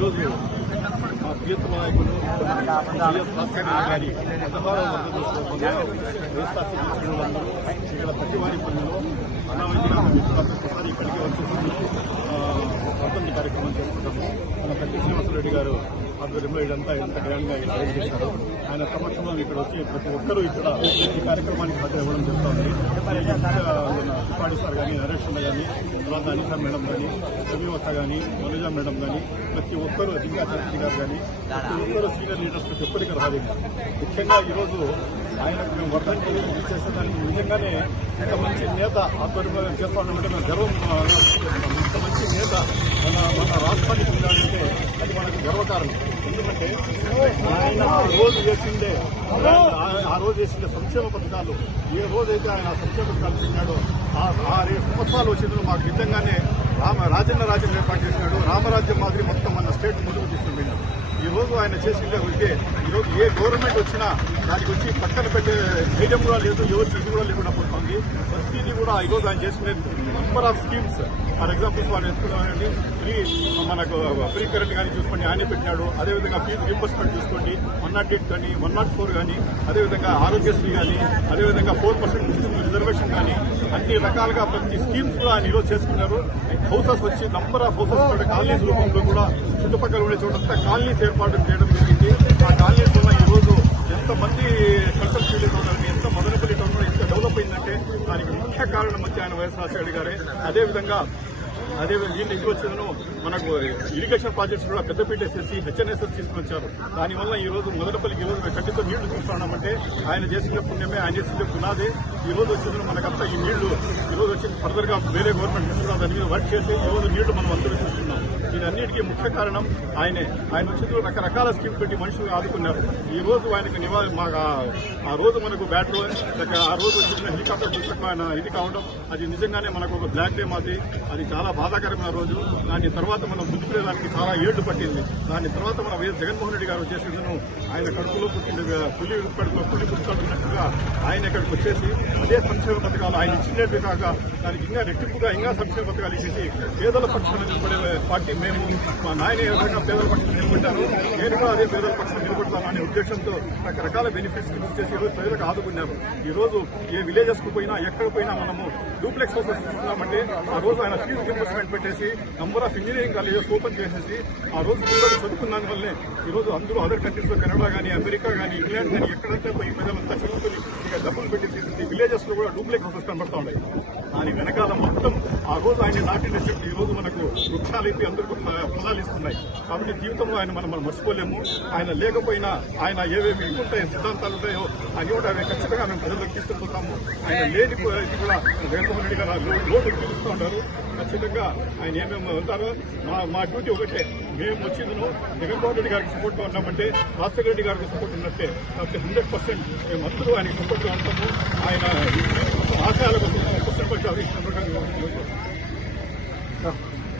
ఈరోజు మా ప్రియతమ నాయకులు వైఎస్ రాజశేఖర గారి పదహారవ వర్ధంతి సందర్భంగా వైఎస్ఆర్సీపీ ఇక్కడ ప్రతివారిపల్లిలో అనావధిగా ఒకసారి ఇక్కడికి వచ్చేసి ఆ, కార్యక్రమం చేసుకుంటాము. మన పెద్ద శ్రీనివాసరెడ్డి గారు ఆధ్వర్యంలో ఇదంతా ఎంత గ్రాండ్గా అరేంజ్ చేశారు ఆయన సమక్షంలో ఇక్కడ వచ్చి ప్రతి ఒక్కరూ ఇక్కడ ఈ కార్యక్రమానికి హాజరు ఇవ్వడం జరుగుతుంది ఉపాధి సార్ కానీ నరేష్ అన్న కానీ తర్వాత అనిత మేడం కానీ రవివత్త కానీ మనుజ మేడం కానీ ప్రతి ఒక్కరూ జింగా చౌదరి గారు కానీ ప్రతి ఒక్కరూ సీనియర్ లీడర్స్ ప్రతి ఒక్కరికి రాలేదు ముఖ్యంగా ఈరోజు ఆయనకు మేము వర్ధంతి చేసేదానికి నిజంగానే ఇంత మంచి నేత ఆధ్వర్యంలో మేము మేము గర్వం ఇంత మంచి నేత మన మన రాష్ట్రానికి ఉండాలంటే అది మనకు గర్వకారణం. ఎందుకంటే ఆయన ఆ రోజు చేసిందే ఆ- ఆ రోజు చేసిండే సంక్షేమ పథకాలు ఏ రోజైతే ఆయన సంక్షేమ పథకాలు చేసినాడో ఆ రేపు సంవత్సరాలు వచ్చిందో మాకు నిజంగానే రామ రాజన్న రాజ్యం ఏర్పాటు చేసినాడు. రామరాజ్యం మాదిరి మొత్తం మన స్టేట్ ముందుకు తీసుకుపోయినాడు. ఈ రోజు ఆయన చేసిందే ఉంటే ఈ రోజు ఏ గవర్నమెంట్ వచ్చినా దాని గురించి పక్కన పెట్టే ధైర్యం కూడా లేదు ఎవరికి ఇది కూడా లేకుండా పోతుంది. ప్రతిదీ కూడా ఈ దాన్ని చేసుకునే number number of schemes for examples వాళ్ళు ఎత్తుకున్నామండి ఫ్రీ మనకు ఫ్రీ కరెంట్ కానీ చూసుకోండి ఆయనే పెట్టినాడు. అదేవిధంగా ఫీజు రీంబర్స్మెంట్ చూసుకోండి వన్ నాట్ ఎయిట్ కానీ వన్ నాట్ ఫోర్ కానీ అదేవిధంగా ఆరోగ్యశ్రీ కానీ అదేవిధంగా ఫోర్ పర్సెంట్ ముస్లిం రిజర్వేషన్ కానీ అన్ని రకాలుగా ప్రతి స్కీమ్స్ కూడా ఆయన ఈరోజు చేసుకున్నారు. హౌసెస్ వచ్చి నంబర్ ఆఫ్ హౌసెస్ కూడా కాలనీస్ రూపంలో కూడా చుట్టుపక్కల ఉండే చోట కాలనీస్ ఏర్పాటు చేయడం జరిగింది. ఆ కాలనీస్ వల్ల ఈ ఎంతమంది సెంట్రల్ ఫీల్డ్ అవుతారని ఎంత మదనపల్లి టౌన్ ఎంత డెవలప్ అయిందంటే దానికి ముఖ్య కారణం వచ్చి ఆయన వైఎస్ రాజశేఖర గారే. అదేవిధంగా అదే వీళ్ళు ఇది వచ్చేదను మనకు ఇరిగేషన్ ప్రాజెక్ట్స్ కూడా పెద్దపీట ఎస్ఎస్సి హెచ్ఎన్ఎస్ఎస్ తీసుకుని వచ్చారు దానివల్ల ఈ రోజు మొదటిపల్లికి ఈ రోజు మేము నీళ్ళు తీసుకున్నామంటే ఆయన చేసిన పుణ్యమే ఆయన చేసిన పునాది ఈ రోజు వచ్చిందని మనకంతా ఈ నీళ్ళు. ఈ రోజు వచ్చి ఫర్దర్గా వేరే గవర్నమెంట్ తీసుకున్నాం దాని మీద వర్క్ చేసి ఈ రోజు నీళ్ళు మనం అందరూ చూస్తున్నాం. దీనన్నిటికీ ముఖ్య కారణం ఆయనే. ఆయన వచ్చిన రకరకాల స్కీమ్ పెట్టి మనుషులు ఆదుకున్నారు. ఈ రోజు ఆయనకు నివా మాకు ఆ- రోజు మనకు బ్యాట్లో లేక ఆ రోజు వచ్చిన హెలికాప్టర్ చూసాక ఆయన ఇది కావడం అది నిజంగానే మనకు ఒక బ్లాక్ డే మాది. అది చాలా బాధాకరమైన రోజు. దాని తర్వాత మనం గుర్తుకునేదానికి చాలా ఏళ్ళు పట్టింది. దాని తర్వాత మన వైఎస్ జగన్మోహన్ రెడ్డి గారు వచ్చేసిందను ఆయన కడుపులో పుట్టిన పులి కడుపులో పులి పుట్టుకున్నట్టుగా ఆయన ఇక్కడికి వచ్చేసి అదే సంక్షేమ పథకాలు ఆయన ఇచ్చినట్టు కాక దానికి ఇంకా రెట్టింపుగా ఇంకా సంక్షేమ పథకాలు ఇచ్చేసి పేదల పక్షాన నిలబడే పార్టీ మేము మా నాయన ఏ విధంగా పేదల పక్షాన నిలబడ్డారు నేను కూడా అదే పేదల పక్షాన నిలబడతాననే ఉద్దేశంతో రకరకాల బెనిఫిట్స్ ఇచ్చేసి ఈరోజు ప్రజలకు ఆదుకున్నారు. ఈ రోజు ఏ విలేజెస్కు పోయినా ఎక్కడ పోయినా మనము డూప్లెక్స్ హౌసెస్ ఇస్తున్నామంటే ఆ రోజు ఆయన ఫీజు రియంబర్స్మెంట్ పెట్టేసి number of engineering colleges open చేసేసి ఆ రోజు పిల్లలు చదువుకున్న వల్లే ఈ రోజు అందరూ అదర్ కంట్రీస్లో కెనడా కానీ అమెరికా కానీ ఇంగ్లాండ్ కానీ ఎక్కడంటే పోయి ప్రజలంతా చదువుకుని ఇక డబ్బులు పెట్టేసి విలేజెస్లో కూడా డూప్లెక్స్ హౌసెస్ కనబడతా ఉన్నాయి. దాని వెనకాల మొత్తం రోజు ఆయన నాటిన శక్తి ఈ రోజు మనకు వృక్షాలు ఇప్పి అందరికీ ఫలాలు ఇస్తున్నాయి. కాబట్టి జీవితంలో ఆయన మనం మనం మర్చిపోలేము. ఆయన లేకపోయినా ఆయన ఏవేమి ఉంటాయి సిద్ధాంతాలు ఉంటాయో అని కూడా అవి ఖచ్చితంగా మేము ప్రజలకు తీసుకుపోతాము. ఆయన లేని ఇది కూడా జగన్మోహన్ రెడ్డి గారు లోటు తీరుస్తూ ఉంటారు. ఖచ్చితంగా ఆయన ఏమేమి ఉంటారో మా మా డ్యూటీ ఒకటే. మేము వచ్చిందను జగన్మోహన్ రెడ్డి గారికి సపోర్ట్గా ఉన్నామంటే రాజశేఖర రెడ్డి గారికి సపోర్ట్ ఉన్నట్టే. కాబట్టి హండ్రెడ్ పర్సెంట్ మేము అందరూ ఆయనకి సపోర్ట్గా ఉంటాము. ఆయన ఆశయాలకు పర్సెంట్ పర్సెంట్